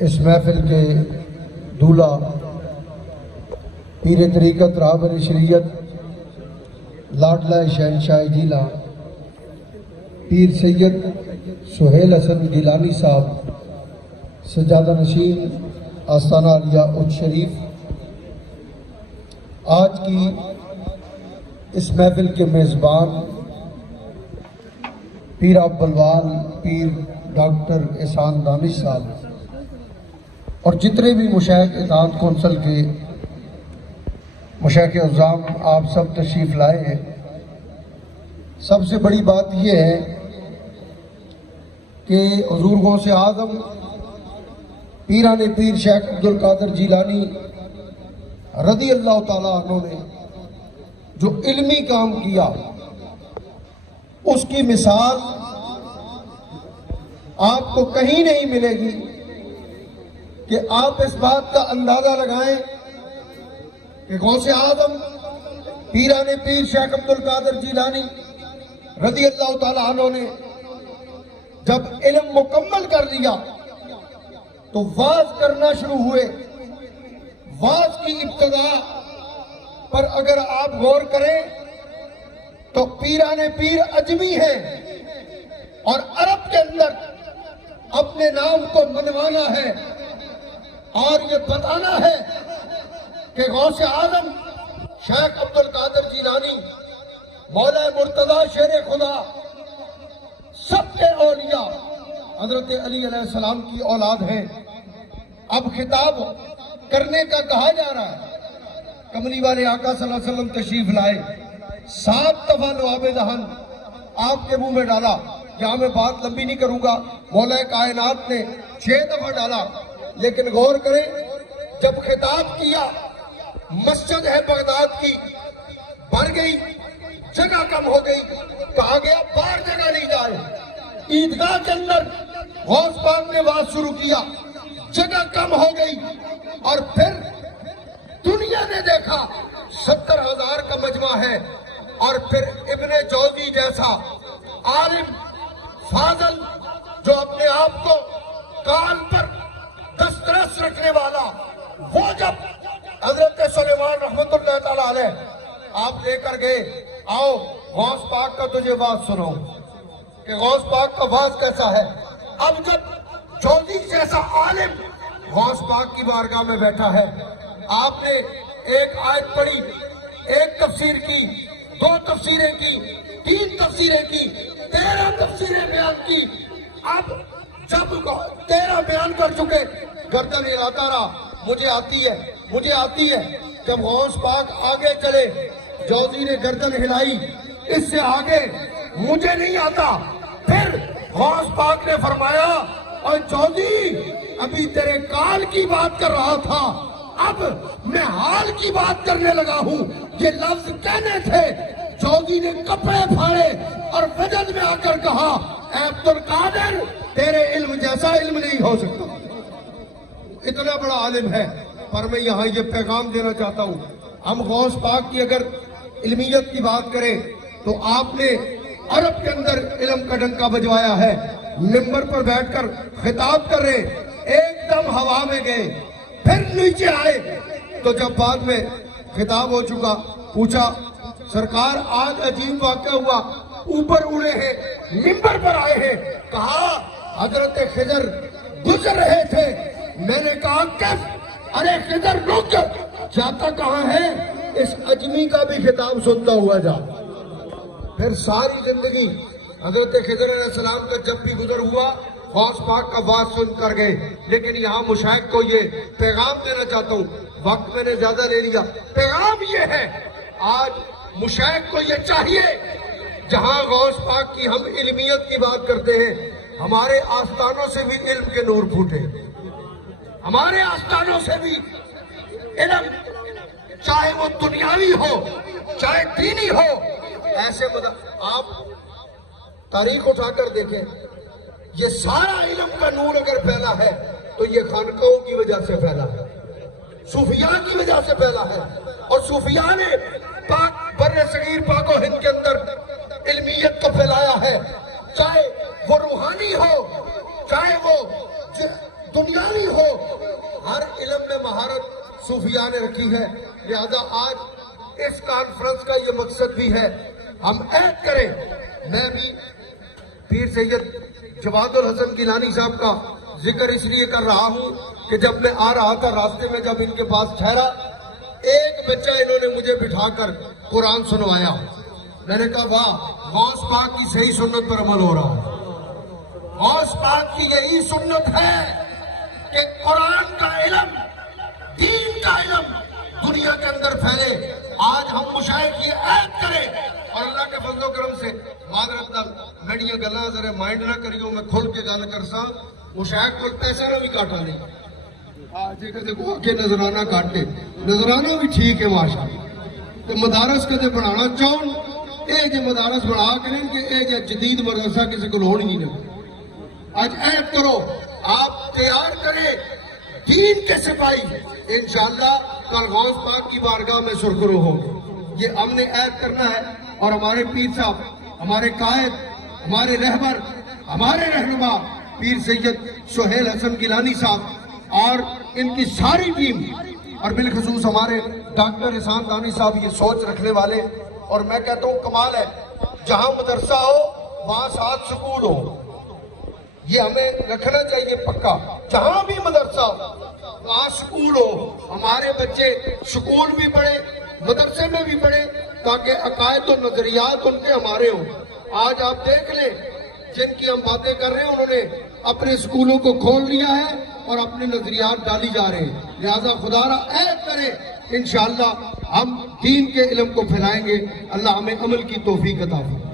اس محفل کے دولہ پیر طریقت رہبر شریعت لاڈلہ شہنشاہ جیلہ پیر سید سہیل حسن گیلانی صاحب سجادہ نشین آستانہ عالیہ اچ شریف، آج کی اس محفل کے میزبان پیر بلوال پیر ڈاکٹر احسان دانش صاحب اور جتنے بھی مشائخ اتحاد کونسل کے مشائخ عظام آپ سب تشریف لائے ہیں۔ سب سے بڑی بات یہ ہے کہ حضور غوث اعظم پیران پیر شیخ عبدالقادر جیلانی رضی اللہ تعالیٰ عنہ نے جو علمی کام کیا، اس کی مثال آپ کو کہیں نہیں ملے گی کہ آپ اس بات کا اندازہ لگائیں کہ غوث اعظم پیران پیر شیخ عبدالقادر جیلانی رضی اللہ تعالیٰ عنہ نے جب علم مکمل کر لیا تو واعظ کرنا شروع ہوئے۔ واعظ کی ابتدا پر اگر آپ غور کریں تو پیران پیر اجمی ہیں اور عرب کے اندر اپنے نام کو منوانا ہے اور یہ بتانا ہے کہ غوث اعظم شیخ عبدالقادر جیلانی مولا مرتضی شیر خدا سب کے اولیاء حضرت علی علیہ السلام کی اولاد ہیں۔ اب خطاب کرنے کا کہا جا رہا ہے۔ کملی والے آقا صلی اللہ علیہ وسلم تشریف لائے، 7 دفعہ لعاب دہن آپ کے منہ میں ڈالا۔ یہاں میں بات لمبی نہیں کروں گا، مولا کائنات نے 6 دفعہ ڈالا، لیکن غور کریں جب خطاب کیا مسجد ہے بغداد کی بھر گئی، جگہ کم ہو گئی، کہا گیا باہر جگہ نہیں جائے۔ عیدگاہ کے اندر غوث پاک نے بات شروع کیا، جگہ کم ہو گئی، اور پھر دنیا نے دیکھا 70,000 کا مجمع ہے، اور پھر ابن جوزی جیسا عالم فاضل جو اپنے آپ کو کان پر دسترس رکھنے والا، وہ جب حضرت سلیمان رحمت اللہ تعالیٰ علیہ آپ لے کر گئے، آؤ غوث پاک کا تجھے واعظ سناؤں کہ غوث پاک کا واعظ کیسا ہے۔ اب جب جوزی جیسا عالم غوث پاک کی بارگاہ میں بیٹھا ہے، آپ نے ایک آیت پڑھی، ایک تفسیر کی، 2 تفسیریں کی، 3 تفسیریں کی، 13 تفسیریں بیان کی۔ اب جب 13 بیان کر چکے، گردن ہلاتا رہا، مجھے آتی ہے۔ جب غوث پاک آگے چلے، جوزی نے گردن ہلائی، اس سے آگے مجھے نہیں آتا۔ پھر غوث پاک نے فرمایا، اور جوزی ابھی تیرے کال کی بات کر رہا تھا، اب میں حال کی بات کرنے لگا ہوں۔ یہ لفظ کہنے تھے، جوزی نے کپڑے پھاڑے اور وجد میں آ کر کہا، اے عبدالقادر تیرے علم جیسا علم نہیں ہو سکتا۔ اتنا بڑا عالم ہے، پر میں یہاں یہ پیغام دینا چاہتا ہوں، ہم غوث پاک کی اگر علمیت کی بات کریں تو آپ نے عرب کے اندر علم کا ڈنکا بجوایا ہے۔ منبر پر بیٹھ کر خطاب کر رہے، ایک دم ہوا میں گئے، پھر نیچے آئے، تو جب بعد میں خطاب ہو چکا، پوچھا سرکار آج عجیب واقعہ ہوا، اوپر اڑے ہیں، منبر پر آئے ہیں، کہا حضرت خضر گزر رہے تھے۔ میں نے کہا کیف؟ ارے خضر رک، جاتا کہاں ہے؟ اس اجمی کا بھی خطاب سنتا ہوا جا۔ پھر ساری زندگی حضرت خضر علیہ السلام کا جب بھی گزر ہوا، غوث پاک کا واعظ سن کر گئے۔ لیکن یہاں مشائخ کو یہ پیغام دینا چاہتا ہوں، وقت میں نے زیادہ لے لیا۔ پیغام یہ ہے، آج مشائخ کو یہ چاہیے، جہاں غوث پاک کی ہم علمیت کی بات کرتے ہیں، ہمارے آستانوں سے بھی علم کے نور پھوٹے، ہمارے آستانوں سے بھی علم، چاہے وہ دنیاوی ہو چاہے دینی ہو، ایسے آپ تاریخ اٹھا کر دیکھیں، یہ سارا علم کا نور اگر پھیلا ہے تو یہ خانقاہوں کی وجہ سے پھیلا ہے، صوفیاء کی وجہ سے پھیلا ہے، اور صوفیاء نے بر صغیر پاک و ہند کے اندر علمیت کو پھیلایا ہے، چاہے وہ روحانی ہو چاہے وہ دنیاوی ہو، ہر علم میں مہارت صوفیاء نے رکھی ہے۔ لہذا آج اس کانفرنس کا یہ مقصد بھی ہے، ہم عہد کریں۔ میں بھی پیر سید جواد الحسن گیلانی صاحب کا ذکر اس لیے کر رہا ہوں کہ جب میں آ رہا تھا راستے میں جب ان کے پاس ٹھہرا، ایک بچہ انہوں نے مجھے بٹھا کر قرآن سنوایا۔ میں نے کہا واہ، غوث پاک کی صحیح سنت پر عمل ہو رہا ہے۔ غوث پاک کی یہی سنت ہے کہ قرآن کا علم، دین کا علم دنیا کے اندر پھیلے۔ آج ہم مشاہد یہ عہد کریں اور اللہ کے فضل و کرم سے معذرت نال میڈیا گلاں ذرا مائنڈ نہ کریو، میں کھل کے گل کرساں۔ مشاہد کو پیسہ نہ بھی کاٹا نہیں، جے کدے کو آکے نظرانہ کاٹے، نظرانہ بھی ٹھیک ہے ماشاءاللہ۔ تو مدارس کدے بنانا چاہون، اے جے مدارس بنا کے نہیں کہ اے جے جدید مدرسہ کسی کو لوڑ ہی نہیں۔ آج عہد کرو، آپ تیار کریں دین کے سپاہی، انشاءاللہ کل غوث پاک کی بارگاہ میں سرخرو ہوں گے۔ یہ ہم نے عہد کرنا ہے، اور ہمارے پیر صاحب، ہمارے قائد، ہمارے رہبر، ہمارے رہنما پیر سید سہیل حسن گیلانی صاحب اور ان کی ساری ٹیم، اور بالخصوص ہمارے ڈاکٹر احسان دانی صاحب یہ سوچ رکھنے والے۔ اور میں کہتا ہوں کمال ہے، جہاں مدرسہ ہو وہاں ساتھ سکول ہو، یہ ہمیں رکھنا چاہیے پکا۔ جہاں بھی مدرسہ ہو وہاں سکول ہو، ہمارے بچے سکول بھی پڑھے، مدرسے میں بھی پڑھے، تاکہ عقائد و نظریات ان کے ہمارے ہوں۔ آج آپ دیکھ لیں جن کی ہم باتیں کر رہے ہیں، انہوں نے اپنے سکولوں کو کھول لیا ہے اور اپنے نظریات ڈالی جا رہے ہیں۔ لہذا خدا را عہد کریں، انشاءاللہ ہم دین کے علم کو پھیلائیں گے۔ اللہ ہمیں عمل کی توفیق عطا فرمائے۔